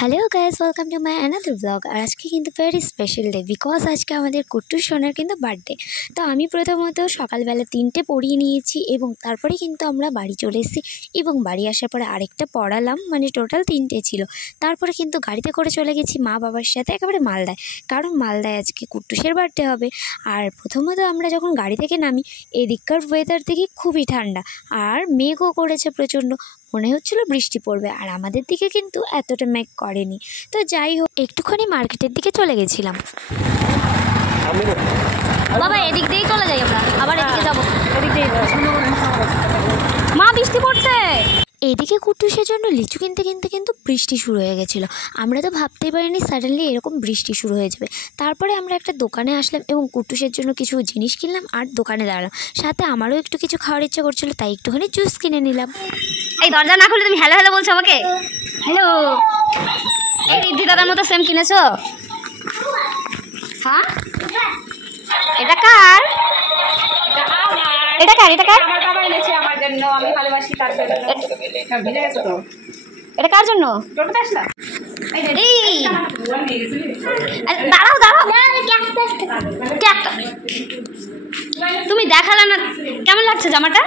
Hello guys, welcome to my another blog. আর আজকে কিন্তু ভেরি স্পেশাল ডে, বিকজ আজকে আমাদের কুট্টু সোনার কিন্তু বার্থডে। তো আমি প্রথমত সকালবেলা 3টে পড়িয়ে নিয়েছি এবং তারপরে কিন্তু আমরা বাড়ি চলে এসেছি এবং বাড়ি আসার পরে আরেকটা পড়ালাম, মানে টোটাল 3টে ছিল। তারপরে কিন্তু গাড়িতে করে চলে গেছি মা বাবার সাথে একেবারে মালদায়, কারণ মালদায় আজকে কুট্টুসের বার্থডে হবে। আর প্রথমত আমরা যখন গাড়ি থেকে নামি, এদিককার ওয়েদার দেখি খুবই ঠান্ডা আর মেঘও করেছে প্রচণ্ড, মনে হচ্ছিল বৃষ্টি পড়বে। আর আমাদের দিকে কিন্তু এতটা মেঘ করেনি। তো যাই হোক, একটুখানি মার্কেটের দিকে চলে গেছিলাম। বাবা এদিক দিয়েই চলে যাই, আমরা আবার এদিকে যাবো। এদিক দিয়ে মা বৃষ্টি পড়ছে। এদিকে কুট্টুসের জন্য লিচু কিনতে কিনতে কিন্তু বৃষ্টি শুরু হয়ে গেছিলো। আমরা তো ভাবতেই পারিনি সাডেনলি এরকম বৃষ্টি শুরু হয়ে যাবে। তারপরে আমরা একটা দোকানে আসলাম এবং কুট্টুসের জন্য কিছু জিনিস কিনলাম আর দোকানে দাঁড়ালাম। সাথে আমারও একটু কিছু খাওয়ার ইচ্ছা করছিলো, তাই একটুখানি জুস কিনে নিলাম। এই দরজা না খুলে তুমি হ্যালো হ্যালো বলছো আমাকে? হ্যালো, এই রিদ্ধি দাদার মতো সেম কিনেছো? হ্যাঁ, এটা কার? এটা কার? এটা কার? আমার বাবা এনেছে আমার জন্য, আমি ভালোবাসি তার জন্য। ভিজে গেছে তো। এটা কার জন্য? টোটোতে আসলা? এই দাঁড়াও দাঁড়াও, তুমি দেখালে না কেমন লাগছে জামাটা?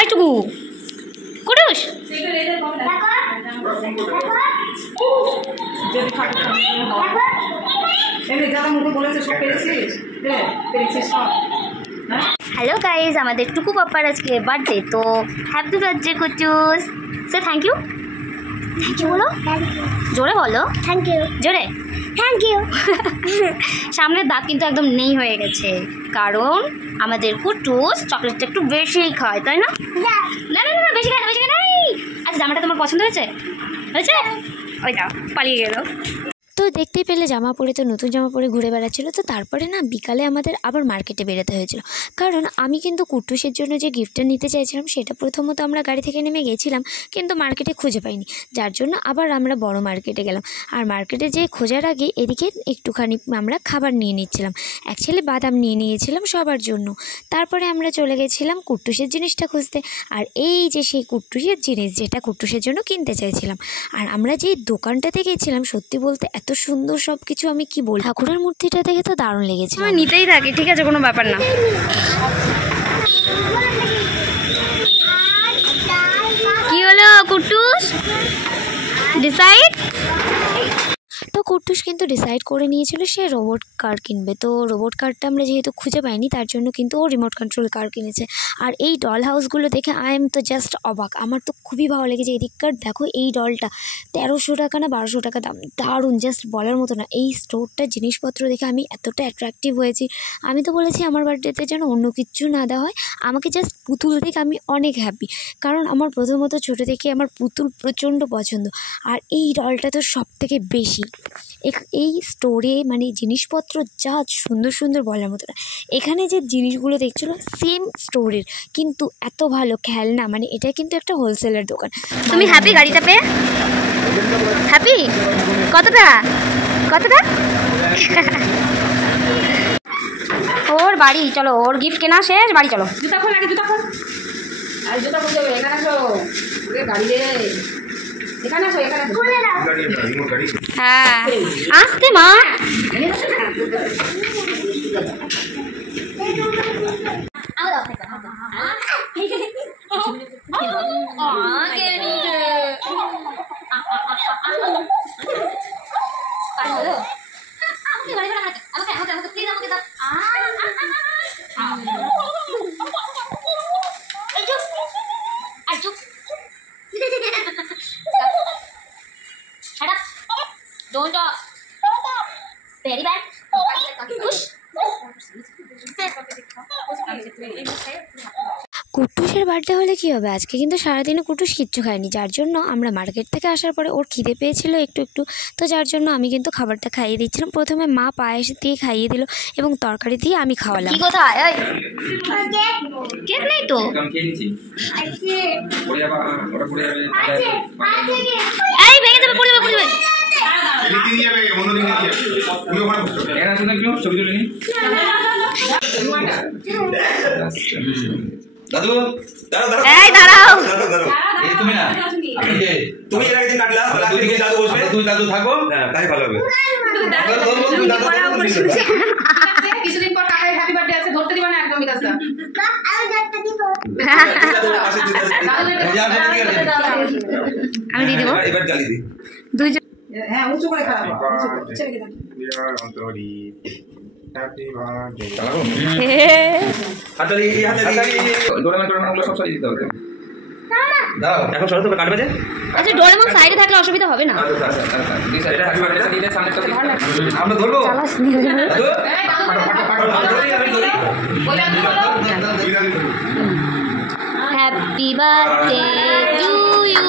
এইটুকু কুটুস হ্যালো গাইজ, আমাদের টুকু পাপ্পার আজকে বার্থডে, তো হ্যাপি বার্থডে কুটুস। সে থ্যাংক ইউ। থ্যাংক ইউ বলো, জোরে বলো। থ্যাংক ইউ, জোরে থ্যাংক ইউ। সামনের দাঁত কিন্তু একদম নেই হয়ে গেছে, কারণ আমাদের কুটুস চকলেটটা একটু বেশিই খায়, তাই না? না না না, বেশি খায় না, বেশি খায় না। আচ্ছা, জামাটা তোমার পছন্দ হয়েছে? হয়েছে? ওইটা পালিয়ে গেল। তো দেখতেই পেলে জামা পরে, তো নতুন জামা পরে ঘুরে বেড়াচ্ছিল। তো তারপরে না বিকালে আমাদের আবার মার্কেটে বেরোতে হয়েছিল, কারণ আমি কিন্তু কুট্টুসের জন্য যে গিফটটা নিতে চাইছিলাম সেটা প্রথমত আমরা গাড়ি থেকে নেমে গেছিলাম, কিন্তু মার্কেটে খুঁজে পাইনি, যার জন্য আবার আমরা বড় মার্কেটে গেলাম। আর মার্কেটে যেয়ে খোঁজার আগে এদিকে একটুখানি আমরা খাবার নিয়ে নিচ্ছিলাম। অ্যাকচুয়ালি বাদাম নিয়ে নিয়েছিলাম সবার জন্য। তারপরে আমরা চলে গেছিলাম কুট্টুসের জিনিসটা খুঁজতে। আর এই যে সেই কুট্টুসের জিনিস যেটা কুট্টুসের জন্য কিনতে চাইছিলাম। আর আমরা যেই দোকানটাতে গেছিলাম, সত্যি বলতে এত সুন্দর সব কিছু, আমি কি বলি, ঠাকুরের মূর্তিটা দেখে তো দারুণ লেগেছে। আমি নিতেই থাকি, ঠিক আছে, কোনো ব্যাপার না। কি হলো কুট্টুস, ডিসাইড? তো কুট্টুস কিন্তু ডিসাইড করে নিয়েছিল সে রোবট কার কিনবে। তো রোবট কারটা আমরা যেহেতু খুঁজে পাইনি, তার জন্য কিন্তু ও রিমোট কন্ট্রোল কার কিনেছে। আর এই ডল হাউসগুলো দেখে আই এম তো জাস্ট অবাক, আমার তো খুবই ভালো লেগেছে। এদিককার দেখো, এই ডলটা 1300 টাকা না 1200 টাকা দাম, দারুণ, জাস্ট বলার মতো না। এই স্টোরটার জিনিসপত্র দেখে আমি এতটা অ্যাট্রাকটিভ হয়েছি, আমি তো বলেছি আমার বার্থডেতে যেন অন্য কিছু না দেওয়া হয়, আমাকে জাস্ট পুতুল দেখে আমি অনেক হ্যাপি, কারণ আমার প্রথমত ছোটো থেকে আমার পুতুল প্রচণ্ড পছন্দ। আর এই ডলটা তো সব থেকে বেশি। এই স্টোরে মানে জিনিসপত্র যা সুন্দর সুন্দর বলার মতো না। এখানে যে জিনিসগুলো দেখছিলো সেম স্টোরের, কিন্তু এত ভালো খেলনা, মানে এটা কিন্তু একটা হোলসেলের দোকান। তুমি হ্যাপি গাড়িটা পেয়ে? হ্যাপি? কতটা কতটা? ওর বাড়ি চলো, ওর গিফট কেনা শেষ, বাড়ি চলো। জুতা খোল আগে, জুতা খোল। আর জুতা খুলতে হবে। এখানে আসো, গাড়ি রে, এখানে আসো, এখানে আসো। হ্যাঁ, আসতে মা। Don't talk. Very bad. কুট্টুসের বার্থডে হলে কী হবে, আজকে কিন্তু সারাদিনে কুট্টুস কিচ্ছু খায়নি, যার জন্য আমরা মার্কেট থেকে আসার পরে ওর খিদে পেয়েছিল একটু একটু, তো যার জন্য আমি কিন্তু খাবারটা খাইয়ে দিচ্ছিলাম। প্রথমে মা পায়েস দিয়ে খাইয়ে দিল এবং তরকারি দিয়ে আমি খাওয়ালাম। কি কোথায়? কেক নেই তো, এই ভেঙে যাবে, পড়ে যাবে, পড়ে যাবে। ছবি তুলে নি। দাদু দাঁড়াও এই দাঁড়াও। এই তুমি না তুমি এর আগে দিন কাটলা লাস্টে গিয়ে দাদু বসবে তুই দাদু থাকো হ্যাঁ তাই ভালো হবে কিছুদিন পর কাকার হ্যাপি বার্থডে আছে ধরতে দিবা না একদম বিকাশদা আমি দিয়ে দেবো এবার গালি দি দুইজন। হ্যাঁ উঁচু করে খারাপ ছেড়ে দাও হাততালি ডোরেমন গুলো সব সাইজ দিতে হবে দাও এখন সরো তো কাটবে যে আচ্ছা ডোরেমন সাইডে থাকলে অসুবিধা হবে না। এটা হ্যাপি বার্থডে দিলে সামনে তো আমরা ধরবো চালাস নি দাদু এই happy birthday to you,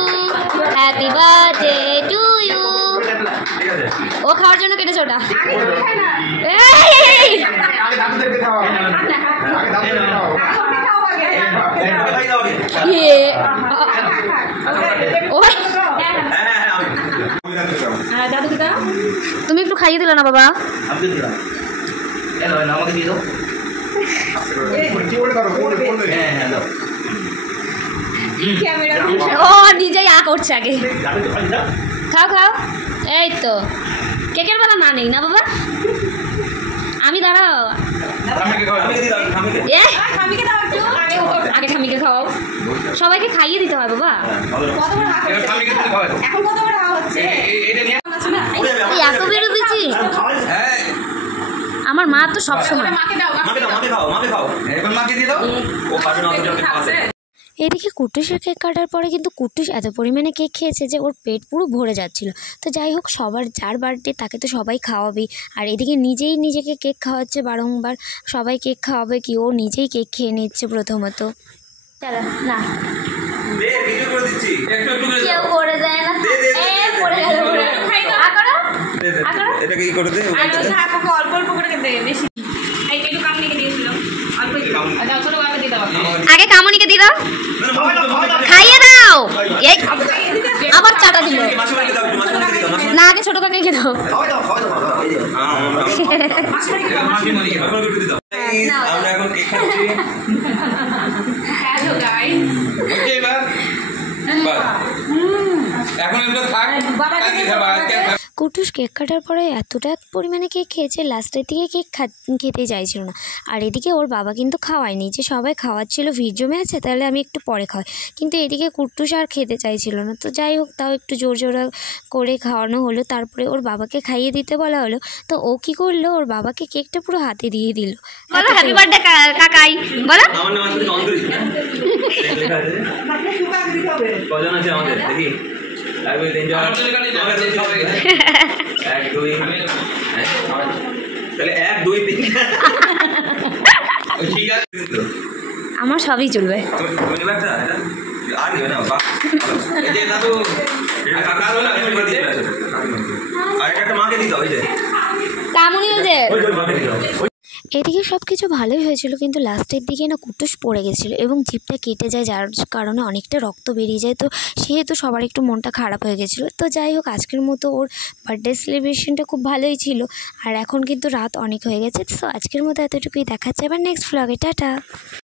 happy birthday to you. ঠিক আছে ও খাওয়ার জন্য কেটেছে ওটা। এই! আগে দাদুদেরকে খাওয়া আগে দাদুদেরকে খাওয়া ইয়ে। ও দাদুকে দাও তুমি একটু খাইয়ে দিলে না বাবা? আমাকে দিয়ে দাও ও নিজেই করছে আগে। খাও খাও। এই তো কেকের বেলা না নেই না বাবা। আমি দাঁড়াও এ স্বামীকে দাও একটু আগে স্বামীকে খাওয়াও। সবাইকে খাইয়ে দিতে হয় বাবা। কত বড় হাত হচ্ছে এখন কত বড় হাত হচ্ছে এই এত বেরো দিচ্ছি আমার মা তো সবসময়। মাকে দাও মাকে খাও এবার মাকে দিয়ে দাও ও পাশে না খাচ্ছে এদিকে কুটুসের কেক কাটার পরে কিন্তু কুটুস এত পরিমাণে কেক খেয়েছে যে ওর পেট পুরো ভরে যাচ্ছিল। তো যাই হোক সবার যার বার্থডে তাকে তো সবাই খাওয়াবেই, আর এদিকে নিজেই নিজেকে কেক খাওয়াচ্ছে বারংবার। সবাই কেক খাওয়াবে কি, ও নিজেই কেক খেয়ে নিচ্ছে প্রথমত। চলো না ভিডিও করে দিচ্ছি একটু একটু করে কেউ করে দেয় না। পড়ে গেল এটা কি করে দে অল্প অল্প করে দে বেশি এইটা একটু কাম নিয়ে দিয়েছিল অল্প একটু আচ্ছা ছোট করে দিয়ে দাও আগে কামনিকে দিয়ে দাও, খাইয়ে দাও। এই আবার চাটা দিল না, আগে ছোট কাকে দাও। আমরা এখন কেক খাচ্ছি হ্যালো গাইস এখন এটা থাক কুটুস কেক কাটার পরে এতটা পরিমাণে কেক খেয়েছে লাস্টের দিকে কেক খেতে চাইছিল না। আর এদিকে ওর বাবা কিন্তু খাওয়ায়নি, যে সবাই খাওয়াচ্ছিল ভিড় জমে আছে তাহলে আমি একটু পরে খাওয়াই, কিন্তু এদিকে কুটুস আর খেতে চাইছিল না। তো যাই হোক তাও একটু জোর জোর করে খাওয়ানো হলো, তারপরে ওর বাবাকে খাইয়ে দিতে বলা হলো। তো ও কি করলো, ওর বাবাকে কেকটা পুরো হাতে দিয়ে দিল। হ্যাপি বার্থডে কাকাই বলো। আমার নাম আসলে অন্তরিক লেখা আছে কজন আছে আমাদের দেখি লাগবে তিনজন এক দুই তাহলে এক দুই তিন ঠিক আছে আমার সবই চলবে। তুমি নিবে একটা এটা আর দিবে না বাবা এই যে দাদু এটা কাকা হলো আমি করে দিই আর একটা মাকে দিতে হবে এই যে কামুনি যে ওই মাকে দিতে হবে এদিকে সব কিছু ভালোই হয়েছিল, কিন্তু লাস্টের দিকে না কুটুস পড়ে গেছিলো এবং জিভটা কেটে যায়, যার কারণে অনেকটা রক্ত বেরিয়ে যায়। তো সেহেতু সবার একটু মনটা খারাপ হয়ে গেছিলো। তো যাই হোক আজকের মতো ওর বার্থডে সেলিব্রেশনটা খুব ভালোই ছিল, আর এখন কিন্তু রাত অনেক হয়ে গেছে। তো আজকের মতো এতটুকুই, দেখাচ্ছে আবার নেক্সট ব্লগে। টাটা।